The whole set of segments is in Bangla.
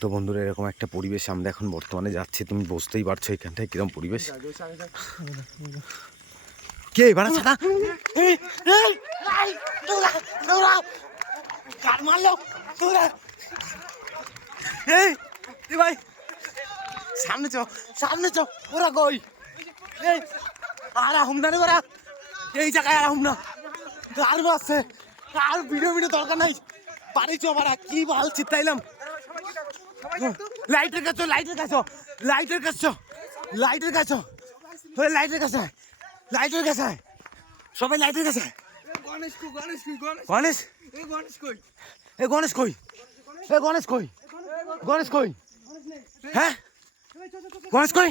তো বন্ধুরা এরকম একটা পরিবেশ আমরা এখন বর্তমানে যাচ্ছি, তুমি বুঝতেই পারছো এখানটায় কিরকম পরিবেশ। কে বাড়া ছাড়া ভাই সামনে চ সামনে চ ওরা কই আর আহম না রে ওরা এই জায়গায় আর আহম না আর আছে আর ভিডিও দরকার নাই বাড়ি চ বাড়া কি ভাল চিত্তাইলাম লাইটের কাছে লাইটের কাছে লাইটের কাছে লাইটের কাছে লাইটের কাছে লাইটের কাছে সবাই লাইটের কাছে গণেশ এ গণেশ কই এ গণেশ কই গণেশ কই হ্যাঁ গণেশ কই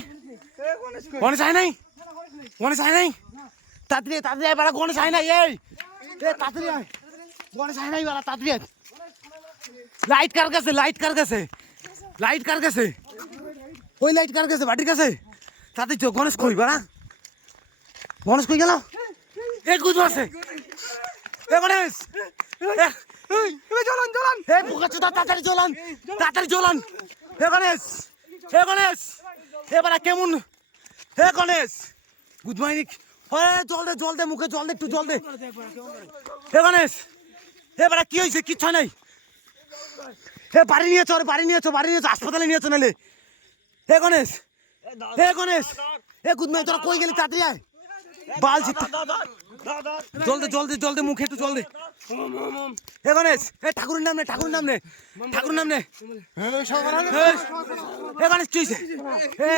গণেশ আয় নাই গণেশ আয় নাই তাড়াতাড়ি তাড়াতাড়ি আয় বাড়া গণেশ আয় নাই এই তাড়াতাড়ি আয় গণেশ আয় নাই বাড়া তাড়াতাড়ি আয় লাইট কার কাছে লাইট কার কাছে লাইট কার কাছে ওই লাইট কার কাছে বাটির কাছে তাতে চো গণেশ কই বাড়া গণেশ কই গেল এ গুজ মারছে এ গণেশ চলান চলান এ পোকাচো তাড়াতাড়ি চলান তাড়াতাড়ি চলান এ গণেশ এ গণেশ এ বাড়া কেমন এ গণেশ গুড মর্নিং জল দে মুখে জল দে একটু জল দে এ গণেশ এ বাড়া কি হয়েছে কিচ্ছু নাই এ বাড়ি নিয়েছো বাড়ি নিয়েছো বাড়ি নিয়েছো হাসপাতালে নিয়েছো নালে এ গণেশ এ গণেশ এ গুড মর্নিং তোরা কই গেলি তাড়াতাড়ি আয় বাল ছিট জল দে জল দে জল দে মুখে একটু জল দে এ গণেশ এ ঠাকুরের নাম নে ঠাকুরের নাম নে ঠাকুরের নাম নে এ গণেশ কি হয়েছে এ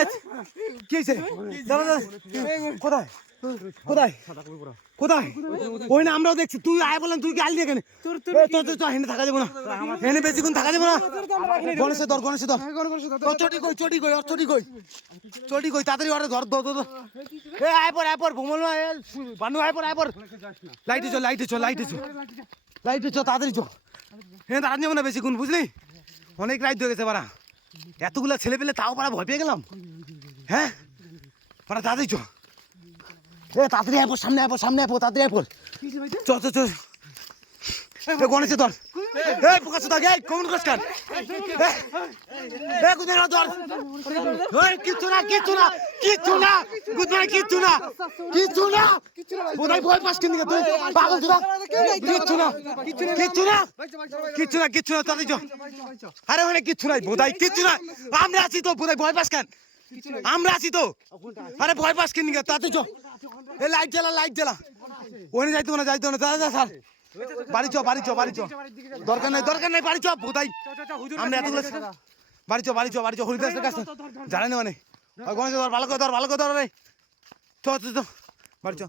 কি হয়েছে কোথায় কোথায় কোথায় ওই না আমরাও দেখছি তুই আয় বলেন তুই কি আইলি এখানে হেনে থাকা যাবো না হেনে বেশিক্ষণ থাকা যাবো না গণেশের ধর গণেশের ধর চটি কই চটি কই চটি কই চটি কই তাড়াতাড়ি ওরে ধর ধর এ আয় পর ভুমল বানু আয় পর লাইটে চো লাইটে চো লাইটে চো লাইটে চো তাড়াতাড়ি চো হ্যাঁ দাঁড়ান যাবো না বেশিক্ষণ বুঝলি অনেক রাইট হয়ে গেছে পাড়া এতগুলা ছেলে পেলে তাও পাড়া ভয় পেয়ে গেলাম হ্যাঁ পাড়া তাড়াতাড়ি চো এ তাড়াতাড়ি আয় সামনে আয় সামনে আয় তাড়াতাড়ি আয় চ চ চ গণেশ ধর এই পোকাছ থাক এই কমন কান এ গুদে না ধর ওই কিচ্ছু না কিচ্ছু না কিচ্ছু না গুদে কিচ্ছু না কিচ্ছু না বোধাই ভয় পাস কিন তুই পাগল তুই কিচ্ছু না কিচ্ছু না কিচ্ছু না কিচ্ছু না তাড়াতাড়ি চ আরে ওখানে কিচ্ছু নাই বোধাই কিচ্ছু না আমরা আছি তো বোধাই ভয় পাস কেন আমরা আছি তো আরে ভয় পাস কিন তাড়াতাড়ি চ এ লাইট জ্বালা ওখানে যাইতো না দাদা স্যার বাড়ি চ বাড়ি চ দরকার নাই বাড়ি চ বোধাই আমরা এতগুলো বাড়ি চ হরিদাসের কাছে জানানি মানে গণেশ ধর ভালো করে ধর রে চ বাড়ি চ